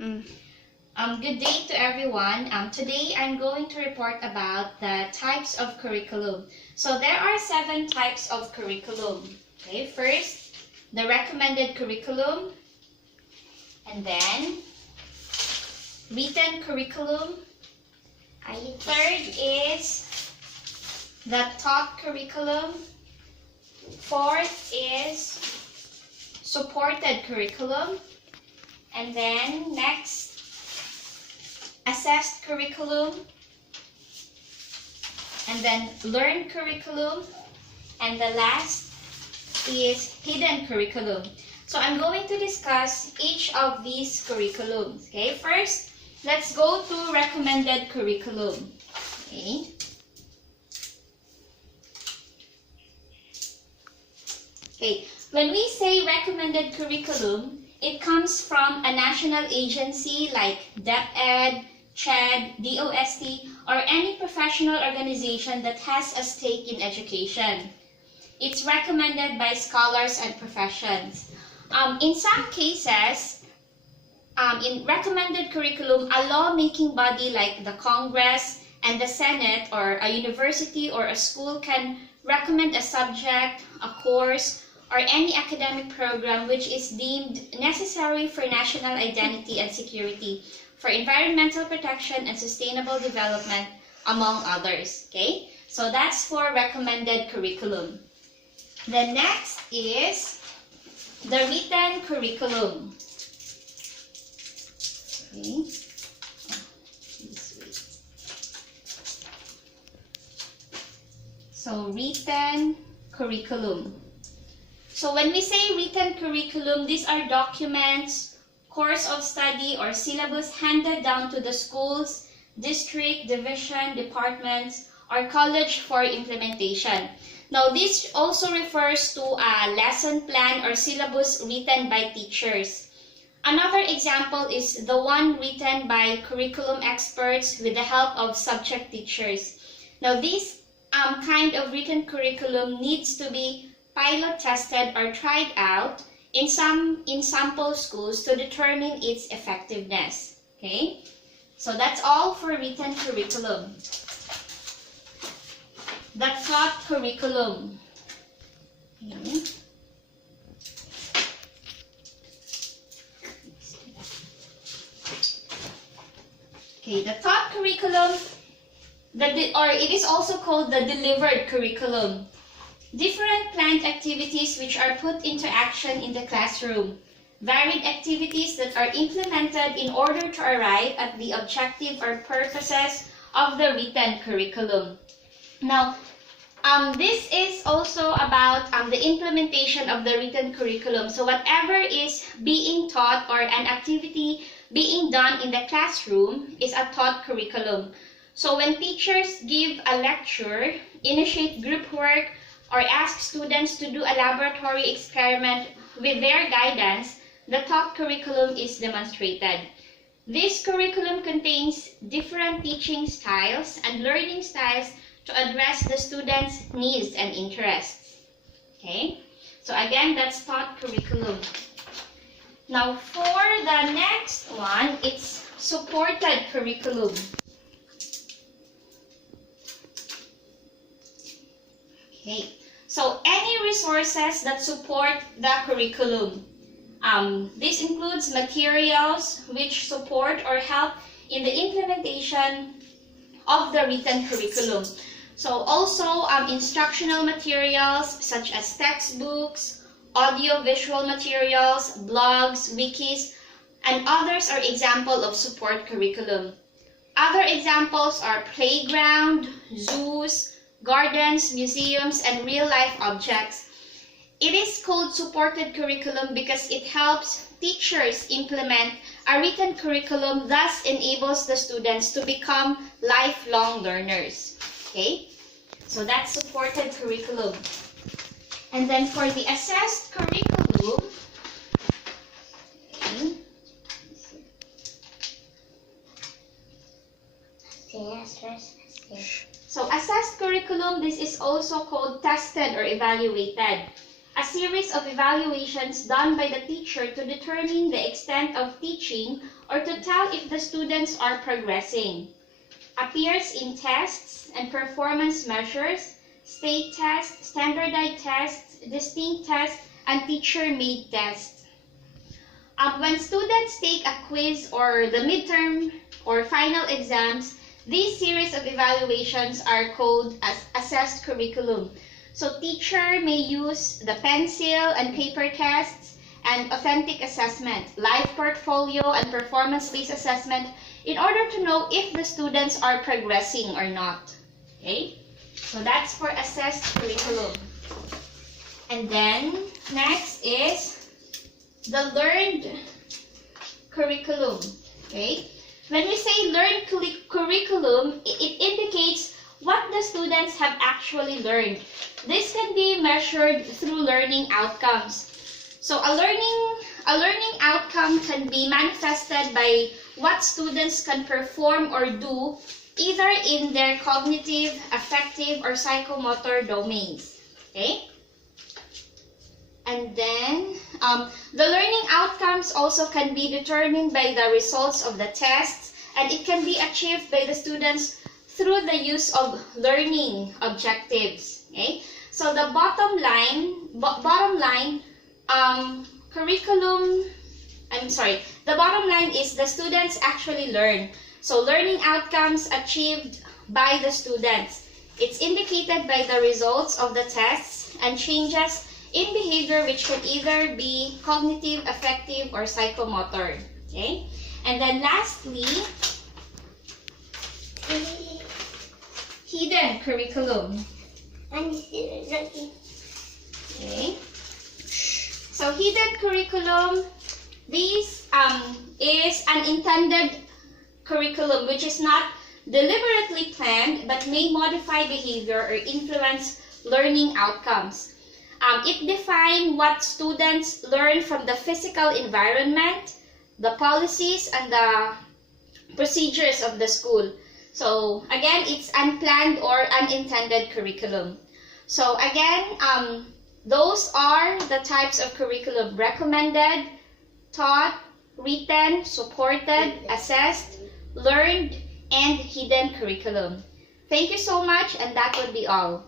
Mm. Good day to everyone. Today I'm going to report about the types of curriculum. So there are 7 types of curriculum. Okay, first, the recommended curriculum, and then written curriculum. Third is the taught curriculum. Fourth is supported curriculum. And then next, assessed curriculum, and then learned curriculum, and the last is hidden curriculum. So I'm going to discuss each of these curriculums. Okay, first, let's go to recommended curriculum. Okay, when we say recommended curriculum, it comes from a national agency like DepEd, CHED, DOST, or any professional organization that has a stake in education. It's recommended by scholars and professions. In some cases, in recommended curriculum, a law-making body like the Congress and the Senate, or a university or a school can recommend a subject, a course, or any academic program which is deemed necessary for national identity and security, for environmental protection and sustainable development, among others. Okay, so that's for recommended curriculum. The next is the written curriculum. Okay. So written curriculum. So when we say written curriculum, these are documents, course of study, or syllabus handed down to the schools, district, division, departments, or college for implementation. Now, this also refers to a lesson plan or syllabus written by teachers. Another example is the one written by curriculum experts with the help of subject teachers. Now, this kind of written curriculum needs to be pilot tested or tried out in sample schools to determine its effectiveness. Okay, so that's all for written curriculum. The taught curriculum. Okay, the taught curriculum, or it is also called the delivered curriculum. Different planned activities which are put into action in the classroom. Varied activities that are implemented in order to arrive at the objective or purposes of the written curriculum. Now, this is also about the implementation of the written curriculum. So whatever is being taught or an activity being done in the classroom is a taught curriculum. So when teachers give a lecture, initiate group work, or ask students to do a laboratory experiment with their guidance, the taught curriculum is demonstrated. This curriculum contains different teaching styles and learning styles to address the students' needs and interests. Okay, so again, that's taught curriculum. Now for the next one, it's supported curriculum. Okay, so any resources that support the curriculum. This includes materials which support or help in the implementation of the written curriculum. So also instructional materials such as textbooks, audio-visual materials, blogs, wikis, and others are examples of support curriculum. Other examples are playground, zoos, gardens, museums, and real-life objects. It is called supported curriculum because it helps teachers implement a written curriculum, thus enables the students to become lifelong learners. Okay, so that's supported curriculum. And then for the assessed curriculum, so assessed curriculum, this is also called tested or evaluated. A series of evaluations done by the teacher to determine the extent of teaching or to tell if the students are progressing. Appears in tests and performance measures, state tests, standardized tests, distinct tests, and teacher-made tests. When students take a quiz or the midterm or final exams, these series of evaluations are called as assessed curriculum. So teacher may use the pencil and paper tests and authentic assessment, live portfolio, and performance-based assessment in order to know if the students are progressing or not. Okay? So that's for assessed curriculum. And then next is the learned curriculum. Okay? When we say learned curriculum, it indicates what the students have actually learned. This can be measured through learning outcomes. So a learning outcome can be manifested by what students can perform or do either in their cognitive, affective, or psychomotor domains. Okay? And then the learning outcomes also can be determined by the results of the tests, and it can be achieved by the students through the use of learning objectives. Okay? So the bottom line, the bottom line is the students actually learn. So learning outcomes achieved by the students. It's indicated by the results of the tests and changes in behavior which can either be cognitive, affective, or psychomotor. Okay? And then lastly, hidden curriculum. Okay? So hidden curriculum, this is an intended curriculum which is not deliberately planned but may modify behavior or influence learning outcomes. It defines what students learn from the physical environment, the policies, and the procedures of the school. So again, it's unplanned or unintended curriculum. So again, those are the types of curriculum: recommended, taught, written, supported, assessed, learned, and hidden curriculum. Thank you so much, and that would be all.